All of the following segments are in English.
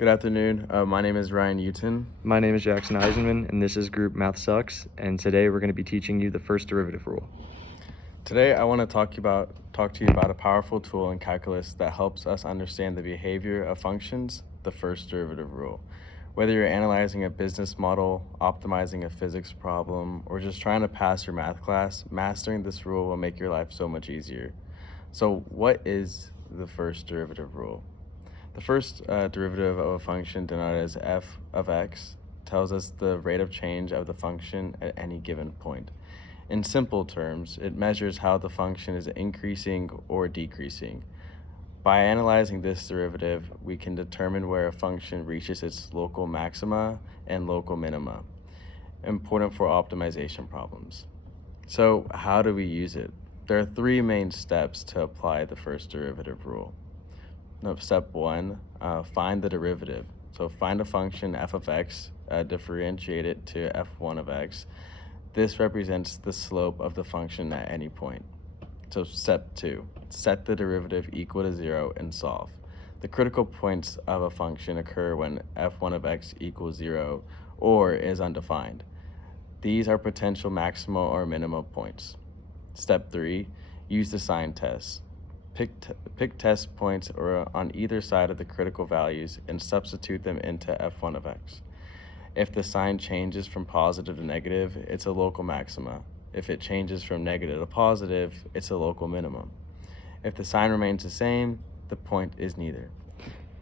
Good afternoon. My name is Ryan Uton. My name is Jackson Eisenman, and this is Group Math Sucks, and today we're going to be teaching you the first derivative rule. Today, I want to talk to you about a powerful tool in calculus that helps us understand the behavior of functions, the first derivative rule. Whether you're analyzing a business model, optimizing a physics problem, or just trying to pass your math class, mastering this rule will make your life so much easier. So, what is the first derivative rule? The first derivative of a function denoted as f of x tells us the rate of change of the function at any given point. In simple terms, it measures how the function is increasing or decreasing. By analyzing this derivative, we can determine where a function reaches its local maxima and local minima, important for optimization problems. So, how do we use it? There are three main steps to apply the first derivative rule. Step one, find the derivative. So find a function f of x, differentiate it to f1 of x. This represents the slope of the function at any point. So step two, set the derivative equal to 0 and solve. The critical points of a function occur when f1 of x equals 0 or is undefined. These are potential maxima or minima points. Step three, use the sign test. Pick test points or on either side of the critical values and substitute them into f1 of x. If the sign changes from positive to negative, it's a local maxima. If it changes from negative to positive, it's a local minimum. If the sign remains the same, the point is neither.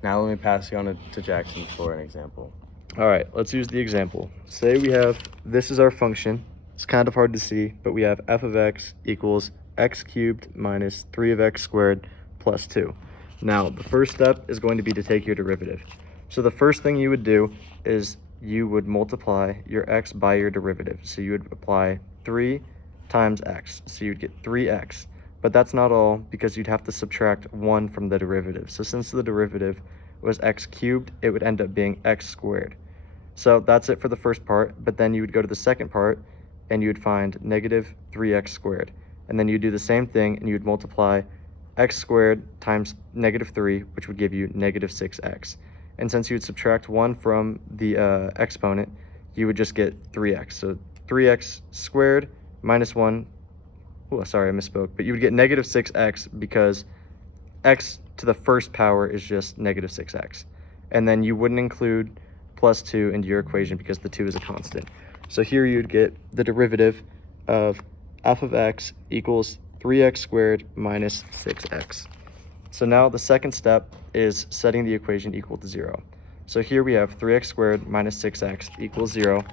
Now let me pass you on to Jackson for an example. All right, let's use the example. Say we have, this is our function. It's kind of hard to see, but we have f of x equals x cubed minus 3 of x squared plus 2. Now, the first step is going to be to take your derivative. So the first thing you would do is you would multiply your x by your derivative. So you would apply 3 times x. So you'd get 3x. But that's not all, because you'd have to subtract 1 from the derivative. So since the derivative was x cubed, it would end up being x squared. So that's it for the first part, but then you would go to the second part and you would find negative 3x squared. And then you do the same thing and you would multiply x squared times negative 3, which would give you negative 6x. And since you would subtract 1 from the exponent, you would just get 3x. So 3x squared minus 1, oh, sorry, I misspoke, but you would get negative 6x because x to the first power is just negative 6x. And then you wouldn't include plus 2 into your equation because the 2 is a constant. So here you'd get the derivative of f of x equals 3x squared minus 6x. So now the second step is setting the equation equal to 0. So here we have 3x squared minus 6x equals 0,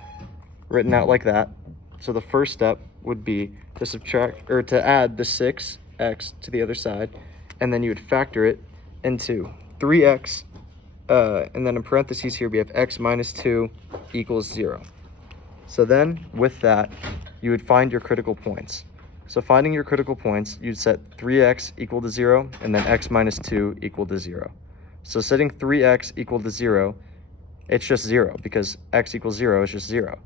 written out like that. So the first step would be to subtract, or to add the 6x to the other side, and then you would factor it into 3x, and then in parentheses here we have x minus 2 equals 0. So then, with that, you would find your critical points. So finding your critical points, you'd set 3x equal to 0, and then x minus 2 equal to 0. So setting 3x equal to 0, it's just 0, because x equals 0 is just 0.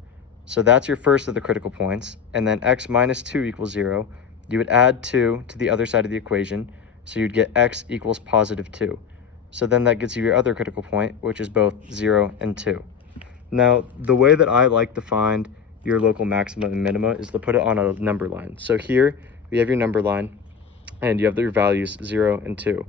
So that's your first of the critical points, and then x minus 2 equals 0. You would add 2 to the other side of the equation, so you'd get x equals positive 2. So then that gets you your other critical point, which is both 0 and 2. Now, the way that I like to find your local maxima and minima is to put it on a number line. So here we have your number line, and you have your values 0 and 2.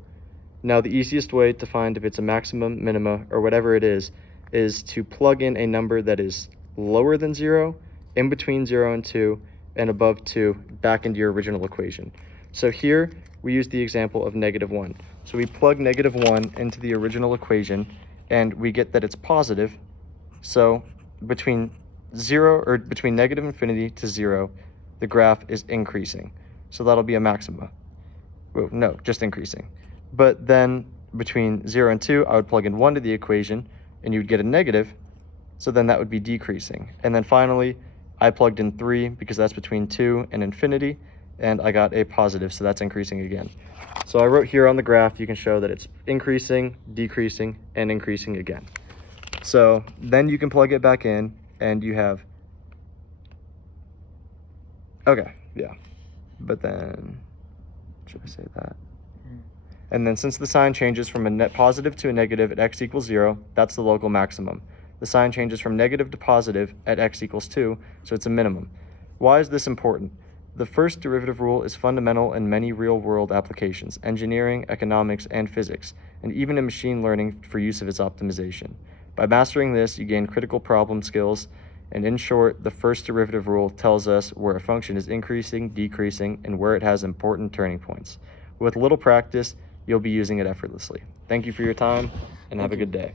Now, the easiest way to find if it's a maximum, minima, or whatever it is to plug in a number that is lower than 0, in between 0 and 2, and above 2 back into your original equation. So here we use the example of negative 1. So we plug negative 1 into the original equation, and we get that it's positive. So between negative infinity to 0, the graph is increasing. So that'll be a maxima. Well, no, just increasing. But then between 0 and 2, I would plug in 1 to the equation, and you'd get a negative. So then that would be decreasing. And then finally, I plugged in 3 because that's between 2 and infinity, and I got a positive, so that's increasing again. So I wrote here on the graph, you can show that it's increasing, decreasing, and increasing again. So then you can plug it back in, and you have, okay, yeah. But then, should I say that? And then since the sign changes from a net positive to a negative at x equals 0, that's the local maximum. The sign changes from negative to positive at x equals 2, so it's a minimum. Why is this important? The first derivative rule is fundamental in many real-world applications, engineering, economics, and physics, and even in machine learning for use of its optimization. By mastering this, you gain critical problem skills, and in short, the first derivative rule tells us where a function is increasing, decreasing, and where it has important turning points. With little practice, you'll be using it effortlessly. Thank you for your time, and have a good day.